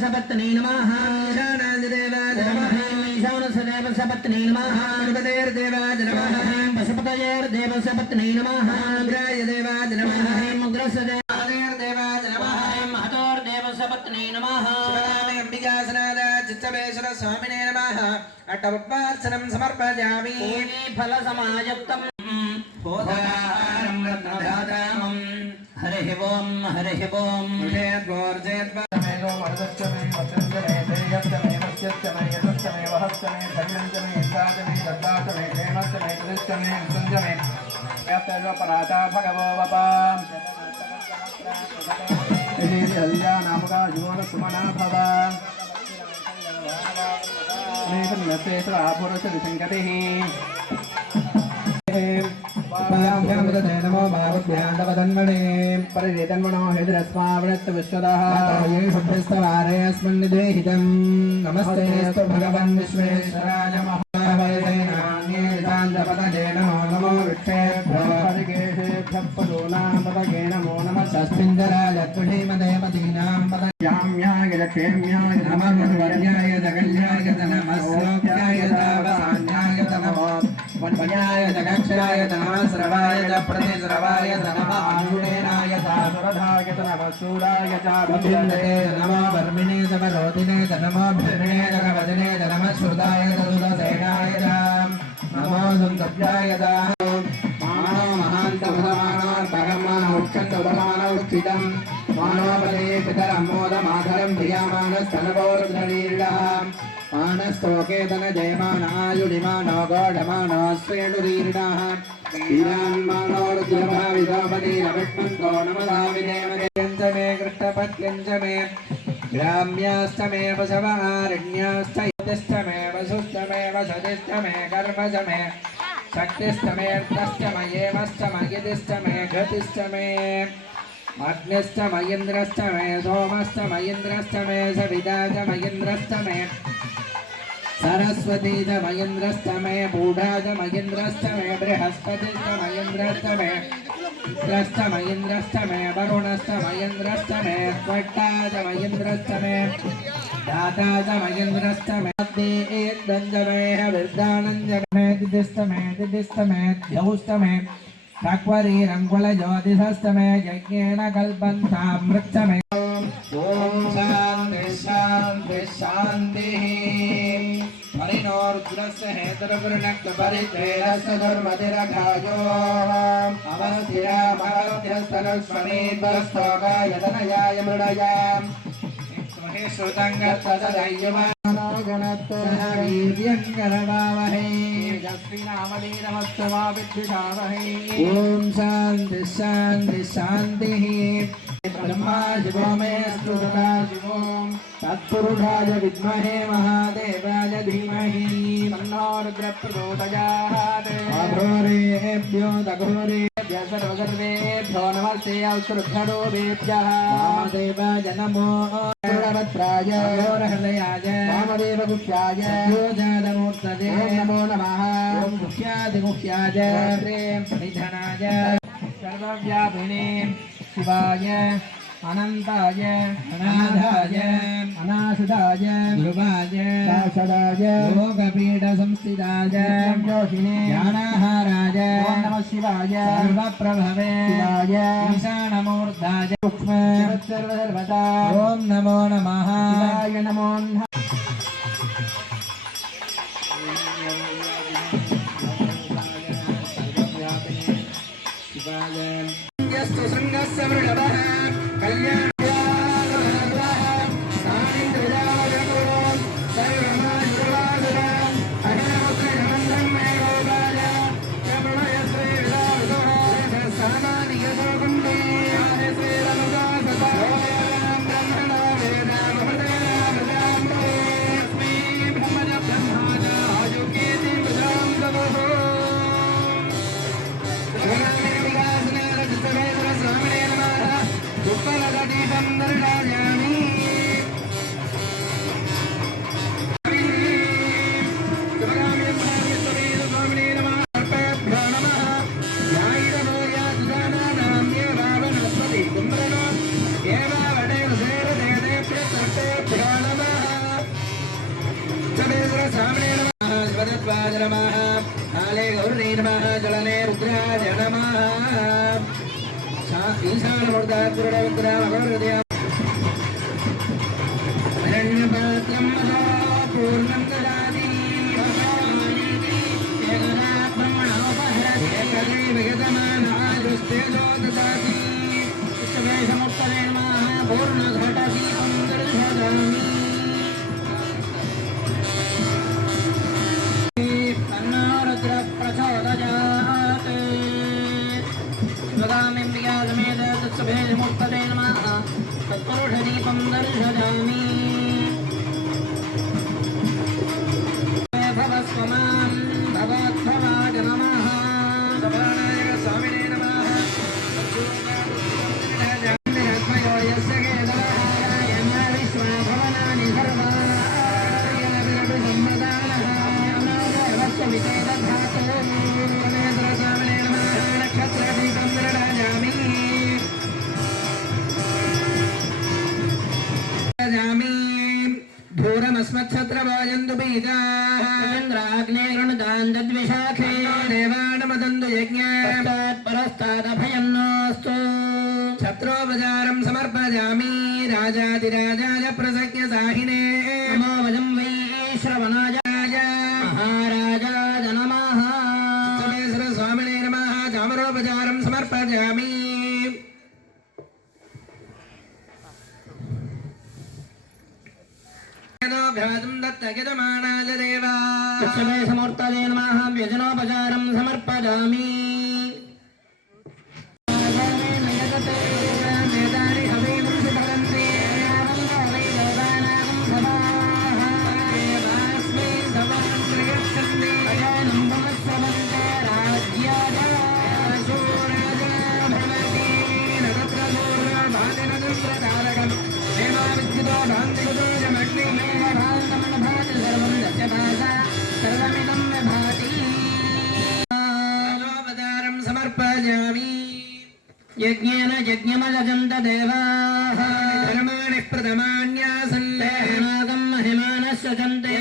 सपत्नी नमः ईशानादिदेवाय नमः ईशानसदेवसपत्नी नमः गणपतेर्देवाय नमः पशुपतयेर्देवसपत्नी नमः उग्रायदेवाय नमः उग्रसदेवाय नमः महतोर्देवसपत्नी नमः शिवनामे अंबिकासनादा चित्तमेश्वर स्वामिने नमः अट्टपुष्पार्चनं समर्पयामि फलसमायुक्तम् होदारं रत्नधातामं हरिः ओं हरिः ओं उषेद्वोर्जेद्वमेनो वरदश्चमे वचनचमे देयश्चमे वस्यश्चमे यशश्चमे वहश्चमे धैर्यञ्चमे इन्द्राचमे दत्ताचमे क्षेमश्चमे तदिश्चमे विसञ्चमे यत्तेजोपराता भगवो वपा हल्या नामका जीवन सुमना भव पुरुषसङ्गतिः नमो भावभ्याण्डवदन्मणे परिवेदन्मनो हृदरस्मावृत्त विश्वदः ये शुभ्रस्तवारे अस्मन्निधे हितं नमस्ते भगवन् विश्वेश्वराय महावैदेनान्ये नमो नमो वृक्षेभ्यो हरिकेशेभ्यः पदूनां पदगे नमो नमः सस्मिञ्जराय त्रिमदेवदीनां पदयाम्याय लक्ष्म्याय नमः वर्याय जगल्याय नमस्रोक्याय दावसान्याय नमो वन्याय जगक्षराय नमः श्रवाय च प्रतिश्रवाय नमः आनुडेनाय च सुरधाय च नमः शूराय च भुजन्दे नमो वर्मिणे च वरोधिने च नमो भृणे च वजने च नमः श्रुताय च सुरसेनाय च नमो सुन्दव्याय च मानो महान्तमधमानो भगवान् उक्षन्त उपमानो स्थितं मानोपदे पितरं मोदमाधरं धियामानस्तनवोर्धरीर्णः मानस्तोकेतन जयमानायुडिमानो गौढमानो श्रेणुरीर्णः वीरान्मानोर्द्रभाविदोपदीरविष्मन्तो नमदाविदेमदेञ्चमे कृष्णपत्यञ्चमे ग्राम्यास्तमे वसवारण्यास्तमे वसुस्तमे वसतिस्तमे गर्भजमे शक्तिस्तमेऽर्थस्तमयेमस्तमयदिस्तमे घतिस्तमे अग्निस्तमयेन्द्रस्तमे सोमस्तमयेन्द्रस्तमे सविताजमयेन्द्रस्तमे सरस्वती च मयेन्द्रस्तमे बूढ़ा च मयेन्द्रस्तमे बृहस्पतिस्तमयेन्द्रस्तमे इंद्रस्तमयेन्द्रस्तमे वरुणस्तमयेन्द्रस्तमे त्वट्टा च मयेन्द्रस्तमे दाता च मयेन्द्रस्तमे दञ्जमे विर्दानञ्जमे दिदिस्तमे द्यौस्तमे काक्वरी रंगुल ज्योतिषस्तमे यज्ञेन कल्पन्तां मृक्षमे ओम शांति शांति शांति हरिनोर्द्रस्य हेतुर्वृणक्त परिचयस्य धर्मतिरघायो अवस्थिरामध्यस्तनस्वमेतस्तोकाय धनयाय मृडयाम् हे श्रुतङ्गत्तदय्यमानो गणत्तवीर्यङ्करवावहै यस्मिनामलीनमस्तमाविद्विषावहै ॐ शान्ति शान्ति शान्तिः ब्रह्मा शिवो मे स्तुतः शिवो तत्पुरुषाय विद्महे महादेवाय धीमहि तन्नो रुद्रः प्रचोदयात् अघोरेभ्यो दघोरेभ्यः सर्वसर्वेभ्यो नमस्ते अश्रुद्धरूपेभ्यः महादेवाय नमो त्राय हृदयाय वामदेवगुह्याय योजादमूर्तये नमो नमः ॐ गुह्यादिगुह्याय प्रेमनिधनाय सर्वव्यापिने शिवाय अनन्ताय अनाधाय अनाशुदाय ध्रुवाय शाश्वताय योगपीठसंस्थिताय योगिने ज्ञानाहाराय ॐ नमः शिवाय सर्वप्रभवे शिवाय ईशानमूर्धाय सूक्ष्म सर्वदा ॐ नमो नमः शिवाय नमो नमः शिवाय यस्तु शृङ्गस्य वृषभः कल्याण ईशानमूर्धात्पुरुषविग्रहमगोहृदय हिरण्यपात्रं पूर्णं ददाति विगतमानाजुस्तेजो ददाति विश्ववेशमुत्तरे नमः पूर्णघटदीपं दर्शयामि तन्नो रुद्रः प्रचोदयात् शिवगामिं प्रियासमेत तत्सवेशमुत्तरे नमः तत्पुरुषदीपं दर्शयामि भवस्वमान् भगवद्भवाय नमः सभानायक स्वामिने नमः जन्मयो यस्य केदाराय विश्वभवनानि सर्वाः सम्मदानः अनादेवस्वमिते दधातु स्वामिने नमः नक्षत्रदीपं ददामि धूरमस्मच्छत्रवायन्तु बीजाः चन्द्राग्नेरुणदान् तद्विशाखे देवानमदन्तु यज्ञात् परस्तादभयं नोऽस्तु छत्रोपचारं समर्पयामि राजाधिराजाय प्रसज्ञसाहिने नमो वयं वै श्रवणाय महाराजाय नमः स्वामिने नमः चामरोपचारं समर्पयामि भ्रातुं दत्तगितमानाय देवा समूर्तये नमः व्यजनोपचारं समर्पयामि यज्ञेन यज्ञमलजन्त देवाः धर्माणि प्रथमान्यासन् महिमानस्य चन्ते